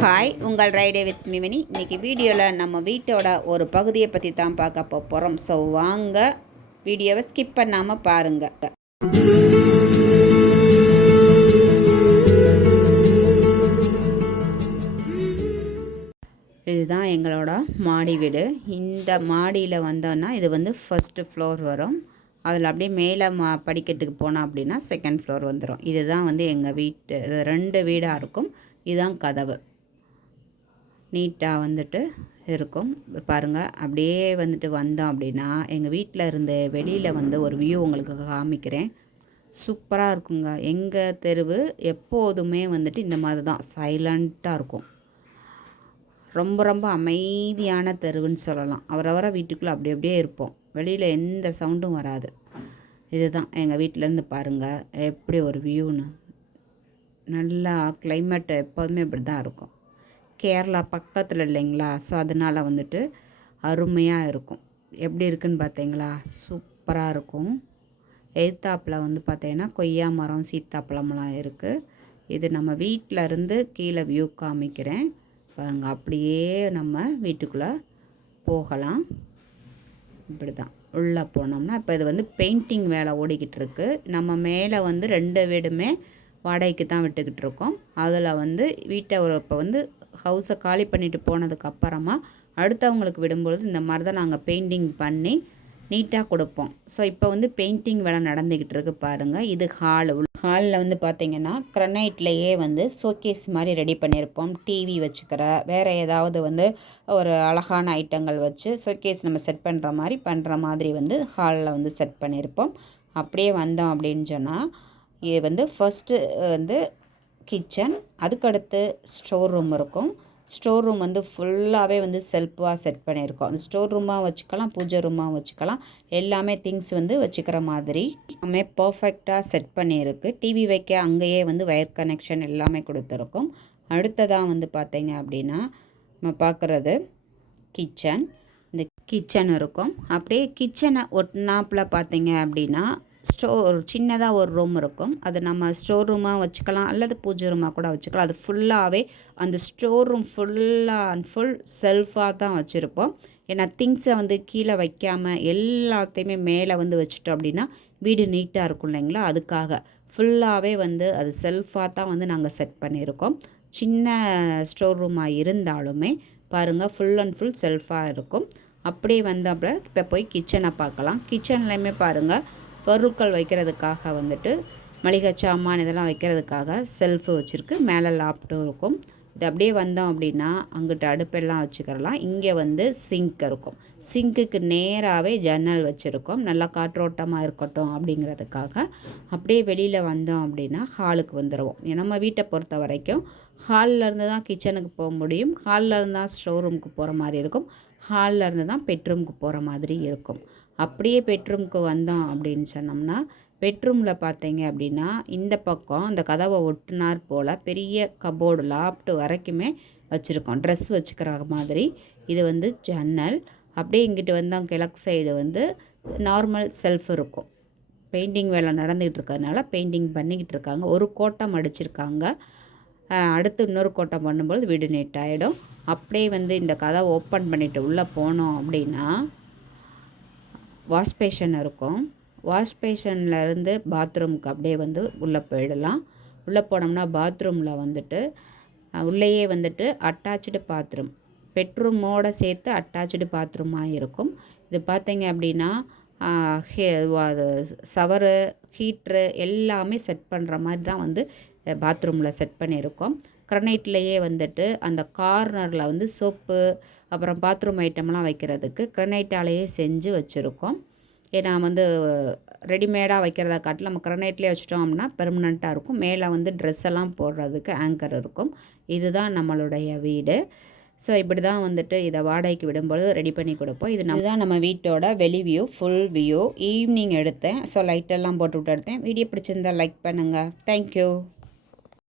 Hi, உங்கள் ரைடே with மிமினி. இன்றைக்கி வீடியோவில் நம்ம வீட்டோட ஒரு பகுதியை பற்றி தான் பார்க்க போகிறோம். ஸோ வாங்க வீடியோவை ஸ்கிப் பண்ணாமல் பாருங்கள். இதுதான் எங்களோட மாடி வீடு. இந்த மாடியில் வந்தோன்னா இது வந்து ஃபஸ்ட்டு ஃப்ளோர் வரும். அதில் அப்படியே மேலே படிக்கட்டுக்கு போனோம் அப்படின்னா செகண்ட் ஃப்ளோர் வந்துடும். இதுதான் வந்து எங்கள் வீட்டு 2 வீடாக இருக்கும். இதுதான் கதவு. நீட்டாக வந்துட்டு இருக்கும். பாருங்கள், அப்படியே வந்துட்டு வந்தோம் அப்படின்னா எங்கள் வீட்டில் இருந்து வெளியில் வந்து ஒரு வியூ உங்களுக்கு காமிக்கிறேன். சூப்பராக இருக்குங்க. எங்கள் தெருவு எப்போதுமே வந்துட்டு இந்த மாதிரி தான் சைலண்ட்டாக இருக்கும். ரொம்ப ரொம்ப அமைதியான தெருவுன்னு சொல்லலாம். அவரவரை வீட்டுக்குள்ளே அப்படி அப்படியே இருப்போம். வெளியில் எந்த சவுண்டும் வராது. இதுதான் எங்கள் வீட்டிலேருந்து பாருங்கள் எப்படி ஒரு வியூன்னு. நல்லா கிளைமேட் எப்போதுமே இப்படி தான் இருக்கும். கேரளா பக்கத்தில் இல்லைங்களா, ஸோ அதனால் வந்துட்டு அருமையாக இருக்கும். எப்படி இருக்குதுன்னு பார்த்தீங்களா, சூப்பராக இருக்கும். எய்த்தாப்பில் வந்து பார்த்தீங்கன்னா கொய்யா மரம், சீத்தாப்பழம்லாம் இருக்குது. இது நம்ம வீட்டில் இருந்து கீழே வியூ காமிக்கிறேன் பாருங்கள். அப்படியே நம்ம வீட்டுக்குள்ளே போகலாம். இப்படி தான் உள்ளே போனோம்னா இப்போ இது வந்து பெயிண்டிங் வேலை ஓடிக்கிட்டு இருக்குது. நம்ம மேலே வந்து 2 வீடுமே வாடகைக்கு தான் விட்டுக்கிட்டு இருக்கோம். அதில் வந்து வீட்டை இப்போ வந்து ஹவுஸை காலி பண்ணிவிட்டு போனதுக்கப்புறமா அடுத்தவங்களுக்கு விடும்பொழுது இந்த மாதிரி தான் நாங்கள் பெயிண்டிங் பண்ணி நீட்டாக கொடுப்போம். ஸோ இப்போ வந்து பெயிண்டிங் வேலை நடந்துக்கிட்டு இருக்குது பாருங்கள். இது ஹாலில் வந்து பார்த்திங்கன்னா கிரனைட்லேயே வந்து ஷோகேஸ் மாதிரி ரெடி பண்ணியிருப்போம். டிவி வச்சுக்கிற வேறு ஏதாவது வந்து ஒரு அழகான ஐட்டங்கள் வச்சு ஷோகேஸ் நம்ம செட் பண்ணுற மாதிரி வந்து ஹாலில் வந்து செட் பண்ணியிருப்போம். அப்படியே வந்தோம் அப்படின்னு சொன்னால் இது வந்து ஃபஸ்ட்டு வந்து கிச்சன், அதுக்கடுத்து ஸ்டோர் ரூம் இருக்கும். ஸ்டோர் ரூம் வந்து ஃபுல்லாகவே வந்து செல்ஃபாக செட் பண்ணியிருக்கோம். அந்த ஸ்டோர் ரூமாக வச்சுக்கலாம், பூஜை ரூமாக வச்சுக்கலாம். எல்லாமே திங்ஸ் வந்து வச்சுக்கிற மாதிரி எல்லாமே பர்ஃபெக்டாக செட் பண்ணியிருக்கு. டிவி வைக்க அங்கேயே வந்து வயர் கனெக்ஷன் எல்லாமே கொடுத்துருக்கோம். அடுத்ததாக வந்து பார்த்தீங்க அப்படின்னா நம்ம பார்க்குறது கிச்சன். இந்த கிச்சன் இருக்கும். அப்படியே கிச்சனை ஒட்டினாப்பில் பார்த்தீங்க அப்படின்னா சின்னதாக ஒரு ரூம் இருக்கும். அது நம்ம ஸ்டோர் ரூமாக வச்சுக்கலாம் அல்லது பூஜை ரூமாக கூட வச்சுக்கலாம். அது ஃபுல்லாகவே அந்த ஸ்டோர் ரூம் ஃபுல் செல்ஃபாக தான் வச்சுருப்போம். ஏன்னா திங்ஸை வந்து கீழே வைக்காமல் எல்லாத்தையுமே மேலே வந்து வச்சுட்டோம் அப்படின்னா வீடு நீட்டாக இருக்கும் இல்லைங்களா, அதுக்காக ஃபுல்லாகவே வந்து அது செல்ஃபாக தான் வந்து நாங்கள் செட் பண்ணியிருக்கோம். சின்ன ஸ்டோர் ரூமாக இருந்தாலுமே பாருங்கள் ஃபுல் செல்ஃபாக இருக்கும். அப்படியே வந்தாப்புல இப்போ போய் கிச்சனை பார்க்கலாம். கிச்சன்லேயுமே பாருங்கள் பொருட்கள் வைக்கிறதுக்காக வந்துட்டு மளிகை சாமான் இதெல்லாம் வைக்கிறதுக்காக செல்ஃபு வச்சுருக்கு. மேலே லாப்டும் இருக்கும். இது அப்படியே வந்தோம் அப்படின்னா அங்கிட்ட அடுப்பெல்லாம் வச்சுக்கிறலாம். இங்கே வந்து சிங்க் இருக்கும். சிங்க்குக்கு நேராகவே ஜன்னல் வச்சுருக்கோம். நல்லா காற்றோட்டமாக இருக்கட்டும் அப்படிங்கிறதுக்காக. அப்படியே வெளியில் வந்தோம் அப்படின்னா ஹாலுக்கு வந்துடுவோம். நம்ம வீட்டை பொறுத்த வரைக்கும் ஹாலில் இருந்து தான் கிச்சனுக்கு போக முடியும். ஹாலில் இருந்து தான் ஸ்டோர் ரூமுக்கு போகிற மாதிரி இருக்கும். ஹாலில் இருந்து தான் பெட்ரூமுக்கு போகிற மாதிரி இருக்கும். அப்படியே பெட்ரூமுக்கு வந்தோம் அப்படின்னு சொன்னோம்னா பெட்ரூமில் பார்த்தீங்க அப்படின்னா இந்த பக்கம் இந்த கதவை ஒட்டினார் போல் பெரிய கபோர்டு லாப்ட் வரைக்குமே வச்சுருக்கோம். ட்ரெஸ் வச்சுக்கிற மாதிரி. இது வந்து ஜன்னல். அப்படியே இங்கிட்டு வந்தால் கிழக்கு சைடு வந்து நார்மல் செல்ஃப் இருக்கும். பெயிண்டிங் வேலை நடந்துக்கிட்டு இருக்கிறதுனால பெயிண்டிங் பண்ணிக்கிட்டு இருக்காங்க. ஒரு கோட்டம் அடிச்சிருக்காங்க. அடுத்து இன்னொரு கோட்டம் பண்ணும்போது வீடு நீட்டாகிடும். அப்படியே வந்து இந்த கதவை ஓப்பன் பண்ணிவிட்டு உள்ளே போனோம் அப்படின்னா வாஷ்பேஷன் இருக்கும். வாஷ்பேஷன்லேருந்து பாத்ரூமுக்கு அப்படியே வந்து உள்ளே போயிடலாம். உள்ளே போனோம்னா பாத்ரூமில் வந்துட்டு உள்ளேயே வந்துட்டு அட்டாச்சு பாத்ரூம், பெட்ரூமோடு சேர்த்து அட்டாச்சு பாத்ரூமாக இருக்கும். இது பார்த்தீங்க அப்படின்னா ஷவரு, ஹீட்ரு எல்லாமே செட் பண்ணுற மாதிரி தான் வந்து பாத்ரூமில் செட் பண்ணியிருக்கோம். கிரனைட்லேயே வந்துட்டு அந்த கார்னரில் வந்து சோப்பு அப்புறம் பாத்ரூம் ஐட்டம்லாம் வைக்கிறதுக்கு கிரனைட்டாலேயே செஞ்சு வச்சுருக்கோம். ஏன்னா வந்து ரெடிமேடாக வைக்கிறத காட்டில் நம்ம கிரனைட்லேயே வச்சுட்டோம் அப்படின்னா பெர்மனண்ட்டாக இருக்கும். மேலே வந்து ட்ரெஸ் எல்லாம் போடுறதுக்கு ஆங்கர் இருக்கும். இதுதான் நம்மளுடைய வீடு. ஸோ இப்படி தான் வந்துட்டு இதை வாடகைக்கு விடும்போது ரெடி பண்ணி கொடுப்போம். இதுதான் நம்ம வீட்டோட வெளி வியூ, ஃபுல் வியூ. ஈவினிங் எடுத்தேன். ஸோ லைட்டெல்லாம் போட்டு விட்டு எடுத்தேன். வீடியோ பிடிச்சிருந்தால் லைக் பண்ணுங்கள். தேங்க்யூ.